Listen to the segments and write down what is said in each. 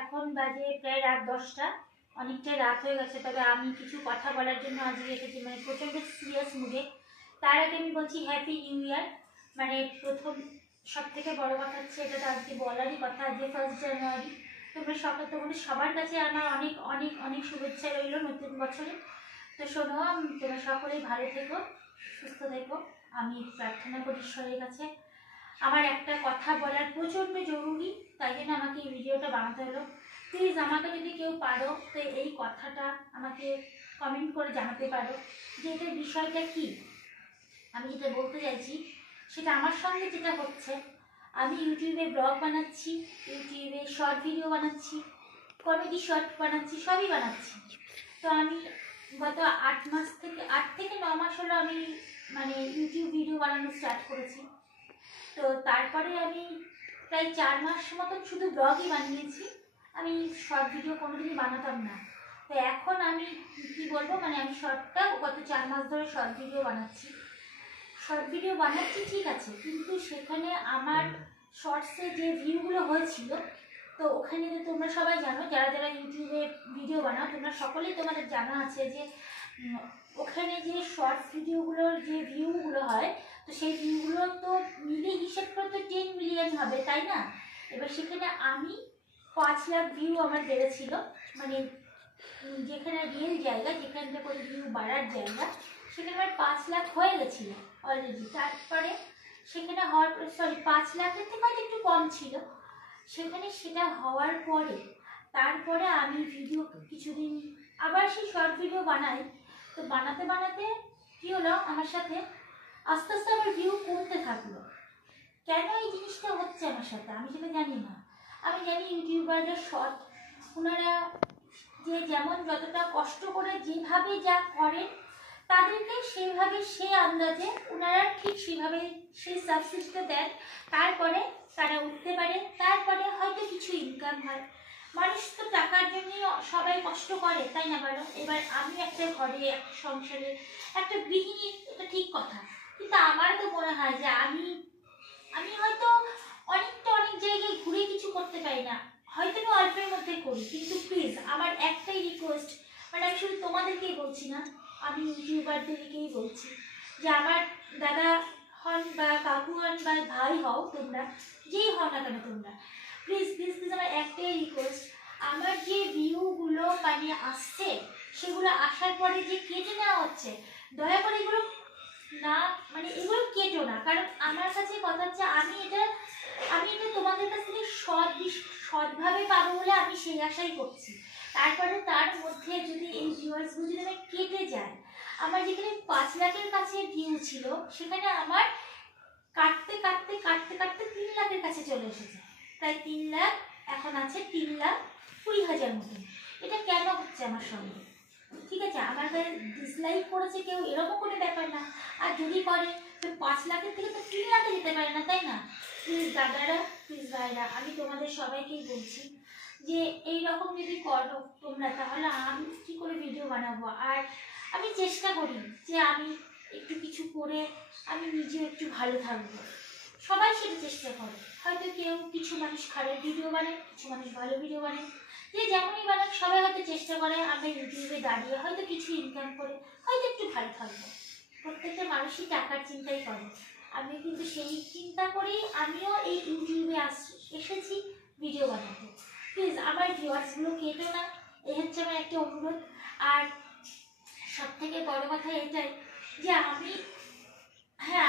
এখন বাজে প্রায় রাত 10টা, অনেকটাই রাত হয়ে গেছে। তবে আমি কিছু কথা বলার জন্য আজকে এসেছি, মানে প্রচণ্ড সিরিয়াস মুডে। তার আগে আমি বলছি হ্যাপি নিউ ইয়ার। মানে প্রথম সব থেকে বড় কথা হচ্ছে, এটা তো আজকে বলারই কথা, যে 1 জানুয়ারি। তোমাদের সবার কাছে আমার অনেক অনেক অনেক শুভেচ্ছা রইল নতুন বছরে। তো শোনো, তোমরা সকলেই ভালো থেকো, সুস্থ থেকো, আমি প্রার্থনা করি ঈশ্বরের কাছে। আমার একটা কথা বলার প্রচণ্ড জরুরি, তাই জন্য আমাকে এই ভিডিওটা বানাতে হলো। প্লিজ আমাকে যদি কেউ পারো তো এই কথাটা আমাকে কমেন্ট করে জানাতে পারো যে এটার বিষয়টা কি। আমি যেটা বলতে চাইছি সেটা আমার সঙ্গে যেটা হচ্ছে, আমি ইউটিউবে ব্লগ বানাচ্ছি, ইউটিউবে শর্ট ভিডিও বানাচ্ছি, কমেডি শর্ট বানাচ্ছি, সবই বানাচ্ছি। তো আমি গত 8 থেকে 9 মাস হলো আমি মানে ইউটিউব ভিডিও বানানো স্টার্ট করেছি। তো তারপরে আমি প্রায় 4 মাস মতন শুধু ব্লগই বানিয়েছি, আমি শর্ট ভিডিও কোনোদিনই বানাতাম না। তো এখন আমি কি বলবো, মানে আমি শর্টটা গত 4 মাস ধরে শর্ট ভিডিও বানাচ্ছি ঠিক আছে, কিন্তু সেখানে আমার শর্টসে যে ভিউগুলো হয়েছিল, তো ওখানে যে তোমরা সবাই জানো, যারা যারা ইউটিউবে ভিডিও বানাও তোমরা সকলেই, তোমাদের জানা আছে যে ওখানে যে শর্টস ভিডিওগুলোর যে ভিউগুলো হয়, তো সেই ভিউগুলো তো মিলে হিসেব করে তো 10 মিলিয়ন হবে, তাই না? এবার সেখানে আমি 5 লাখ ভিউ আমার বেড়েছিল, মানে যেখানে রিয়েল জায়গা, যেখানটা করে ভিউ বাড়ার জায়গা, সেখানে আমার 5 লাখ হয়ে গেছিলো অলরেডি। তারপরে সেখানে হওয়ার 5 লাখের থেকে হয়তো একটু কম ছিল সেখানে। সেটা হওয়ার পরে তারপরে আমি ভিডিও কিছুদিন আবার সেই শর্ট ভিডিও বানাই। তো বানাতে বানাতে কী হলো আমার সাথে, আস্তে আস্তে আমার ভিউ কমতে থাকলো। কেন এই জিনিসটা হচ্ছে আমার সাথে আমি সেটা জানি না। আমি জানি ইউটিউবাররা শর্ট, ওনারা যে যেমন যতটা কষ্ট করে যেভাবে যা করেন, তাদেরকে সেইভাবে সে আন্দাজে ওনারা ঠিক সেভাবে সেই সাবসিডিটা দেন, তারপরে তারা উঠতে পারে, তারপরে হয়তো কিছু ইনকাম হয়। মানুষ তো টাকার জন্যই সবাই কষ্ট করে, তাই না বলো? এবার আমি একটা ঘরে, একটা সংসারে একটা গৃহিণী, এটা ঠিক কথা, কিন্তু আমার তো মনে হয় যে আমি হয়তো অনেক জায়গায় ঘুরে কিছু করতে পারি না, হয়তো আমি অল্পের মধ্যে করি, কিন্তু প্লিজ আমার একটাই রিকোয়েস্ট, মানে আমি শুধু তোমাদেরকেই বলছি না, আমি ইউটিউবারদেরকেই বলছি যে আমার দাদা হন বা কাকু হন বা ভাই হও, তোমরা যেই হও না কেন, তোমরা প্লিজ প্লিজ প্লিজ আমার একটাই রিকোয়েস্ট, আমার যে ভিউগুলো মানে আসছে, সেগুলো আসার পরে যে কেটে নেওয়া হচ্ছে, দয়া করে এগুলো না, মানে এগুলো কেটো না। কারণ আমার কাছে কথা হচ্ছে, আমি এটা তোমাদের কাছ থেকে সৎভাবে পাবো বলে আমি সেই আশাই করছি। তারপরে তার মধ্যে যদি এই ভিউয়ার্সগুলো যদি আমার কেটে যায়, আমার যেখানে 5 লাখের কাছে ভিউ ছিল, সেখানে আমার কাটতে কাটতে কাটতে কাটতে 3 লাখের কাছে চলে এসেছে। প্রায় 3 লাখ এখন আছে 3,20,000 মতন। এটা কেন হচ্ছে আমার সঙ্গে? ঠিক আছে, আমার গায়ে ডিসলাইক করেছে কেউ, এরকম কোনো ব্যাপার না। আর যদি করে তো 5 লাখের থেকে তো 3 লাখে যেতে পারে না, তাই না? প্লিজ দাদারা, প্লিজ ভাইরা, আমি তোমাদের সবাইকেই বলছি যে এই রকম যদি করো তোমরা, তাহলে আমি কী করে ভিডিও বানাবো? আর আমি চেষ্টা করি যে আমি একটু কিছু করে আমি নিজেও একটু ভালো থাকবো। সবাই সেটা চেষ্টা করে, হয়তো কেউ, কিছু মানুষ খারাপ ভিডিও বানায়, কিছু মানুষ ভালো ভিডিও বানায়, যে যেমনই বানাক সবাই হয়তো চেষ্টা করে আমরা ইউটিউবে দাঁড়িয়ে হয়তো কিছু ইনকাম করে হয়তো একটু ভালো থাকবো। প্রত্যেকটা মানুষই টাকার চিন্তাই করে, আমি কিন্তু সেই চিন্তা করেই আমিও এই ইউটিউবে এসেছি ভিডিও বানাতে। প্লিজ আমার ভিউয়ার্সগুলো কেটো না, এই হচ্ছে আমার একটা অনুরোধ। আর সব থেকে বড় কথা এটাই যে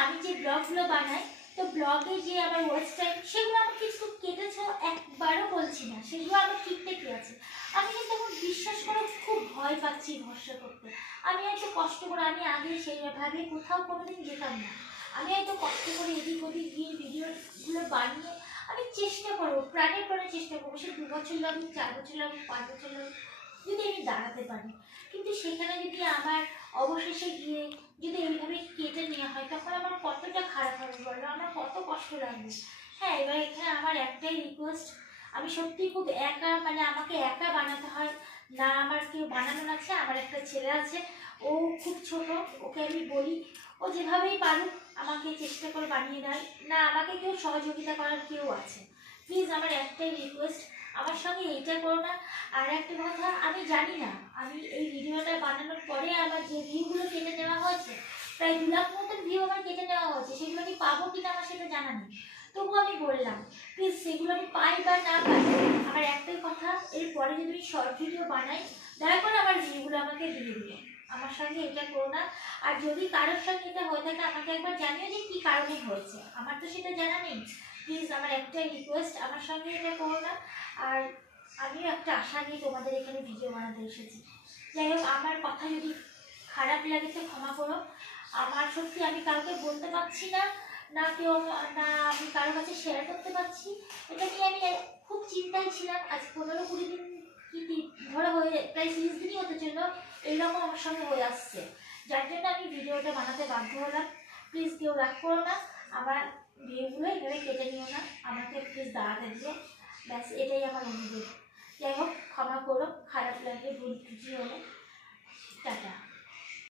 আমি যে ব্লগগুলো বানাই, তো ব্লগে যে আমার ওয়াচ টাইম, সেগুলো আমার কিছু কেটেছো একবারও বলছি না, সেগুলো আমার ঠিকঠাকই আছে। আমি কিন্তু এখন বিশ্বাস করে খুব ভয় পাচ্ছি ভরসা করতে। আমি হয়তো কষ্ট করে, আমি আগে সেইভাবে কোথাও কোনোদিন যেতাম না, আমি হয়তো কষ্ট করে এদিক ওদিক গিয়ে ভিডিওগুলো বানিয়ে আমি চেষ্টা করবো, প্রাণে চেষ্টা করবো, সে 2 বছর লাগুক, 4 বছর লাগুক, 5 বছর লাগুক, যদি আমি দাঁড়াতে পারি। কিন্তু সেখানে যদি আমার অবশেষে গিয়ে যদি এইভাবে কেটে নেওয়া হয়, তখন আমার কতটা খারাপ হবে বলো, আমার কত কষ্ট লাগবে। হ্যাঁ, এবার এখানে আমার একটাই রিকোয়েস্ট, আমি সত্যি খুব একা, মানে আমাকে একা বানাতে হয় না, আমার কেউ বানানো আছে। আমার একটা ছেলে আছে, ও খুব ছোট, ওকে আমি বলি, ও যেভাবেই পারুক আমাকে চেষ্টা করে বানিয়ে দেয় না, আমাকে কেউ সহযোগিতা করার কেউ আছে। প্লিজ আমার একটাই রিকোয়েস্ট, আমার সঙ্গে এইটা করো না। আর একটা কথা, আমি জানি না, আমি এই ভিডিওটা বানানোর পরে আমার যে ভিউগুলো কেটে নেওয়া হয়েছে, প্রায় 2 লাখ মতন ভিউ আমার কেটে নেওয়া হয়েছে, সেগুলো আমি পাবো কিনা আমার সেটা জানা নেই। তবুও আমি বললাম প্লিজ সেগুলো আমি পাই বা না পাই, আমার একটাই কথা, এরপরে যদি আমি শর্ট ভিডিও বানাই দয়া করে আমার ভিউগুলো আমাকে দিয়ে দিও। আমার সঙ্গে এটা করো না। আর যদি কারোর সঙ্গে এটা হয়ে থাকে আমাকে একবার জানিও যে কী কারণে হয়েছে, আমার তো সেটা জানা নেই। প্লিজ আমার একটাই রিকোয়েস্ট, আমার সঙ্গে এটা করো না। আর আমিও একটা আশা নিয়ে তোমাদের এখানে ভিডিও বানাতে এসেছি। যাই হোক, আমার কথা যদি খারাপ লাগে তো ক্ষমা করো। আমার সত্যি আমি কাউকে বলতে পারছি না, না কেউ, না আমি কারোর কাছে শেয়ার করতে পারছি। এটা নিয়ে আমি খুব চিন্তায় ছিলাম। আজ 15-20 দিন কি ধরো হয়ে প্রায় 30 দিনই হতে চলল এইরকম আমার সঙ্গে হয়ে আসছে, যার জন্য আমি ভিডিওটা বানাতে বাধ্য হলাম। প্লিজ কেউ রাগ করো না, আমার ভিউগুলো এভাবে কেটে নিও না, আমাকে প্লিজ দাঁড়াতে দিও, ব্যাস এটাই আমার অনুরোধ। যাই হোক, ক্ষমা করো, খারাপ লাগে, ভুল ত্রুটি হলে।